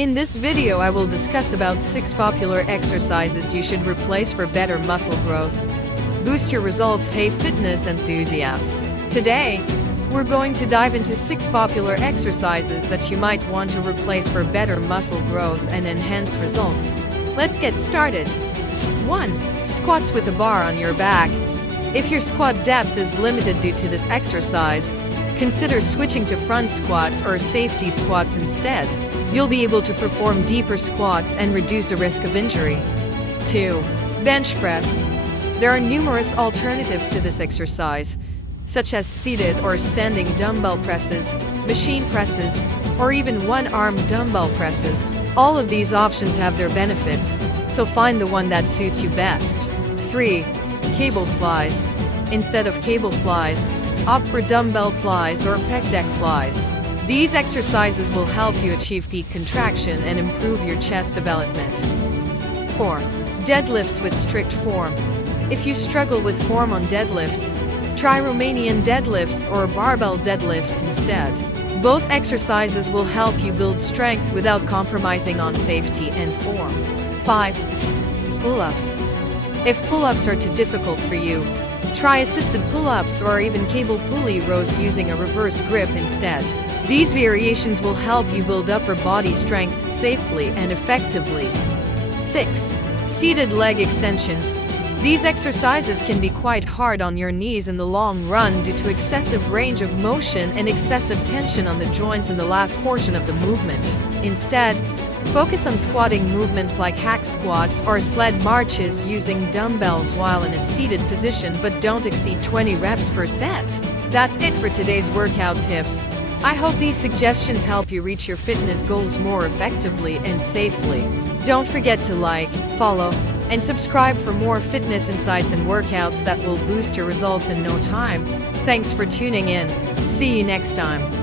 In this video I will discuss about 6 popular exercises you should replace for better muscle growth. Boost your results. Hey fitness enthusiasts! Today, we're going to dive into 6 popular exercises that you might want to replace for better muscle growth and enhanced results. Let's get started. 1. Squats with a bar on your back. If your squat depth is limited due to this exercise, consider switching to front squats or safety squats instead. You'll be able to perform deeper squats and reduce the risk of injury. 2. Bench press. There are numerous alternatives to this exercise, such as seated or standing dumbbell presses, machine presses, or even one-arm dumbbell presses. All of these options have their benefits, so find the one that suits you best. 3. Cable flies. Instead of cable flies, opt for dumbbell flies or pec deck flies. These exercises will help you achieve peak contraction and improve your chest development. 4. Deadlifts with strict form. If you struggle with form on deadlifts, try Romanian deadlifts or barbell deadlifts instead. Both exercises will help you build strength without compromising on safety and form. 5. Pull-ups. If pull-ups are too difficult for you, try assisted pull-ups or even cable pulley rows using a reverse grip instead. These variations will help you build upper body strength safely and effectively. 6. Seated leg extensions. These exercises can be quite hard on your knees in the long run due to excessive range of motion and excessive tension on the joints in the last portion of the movement. Instead, focus on squatting movements like hack squats or sled marches using dumbbells while in a seated position, but don't exceed 20 reps per set. That's it for today's workout tips. I hope these suggestions help you reach your fitness goals more effectively and safely. Don't forget to like, follow, and subscribe for more fitness insights and workouts that will boost your results in no time. Thanks for tuning in. See you next time.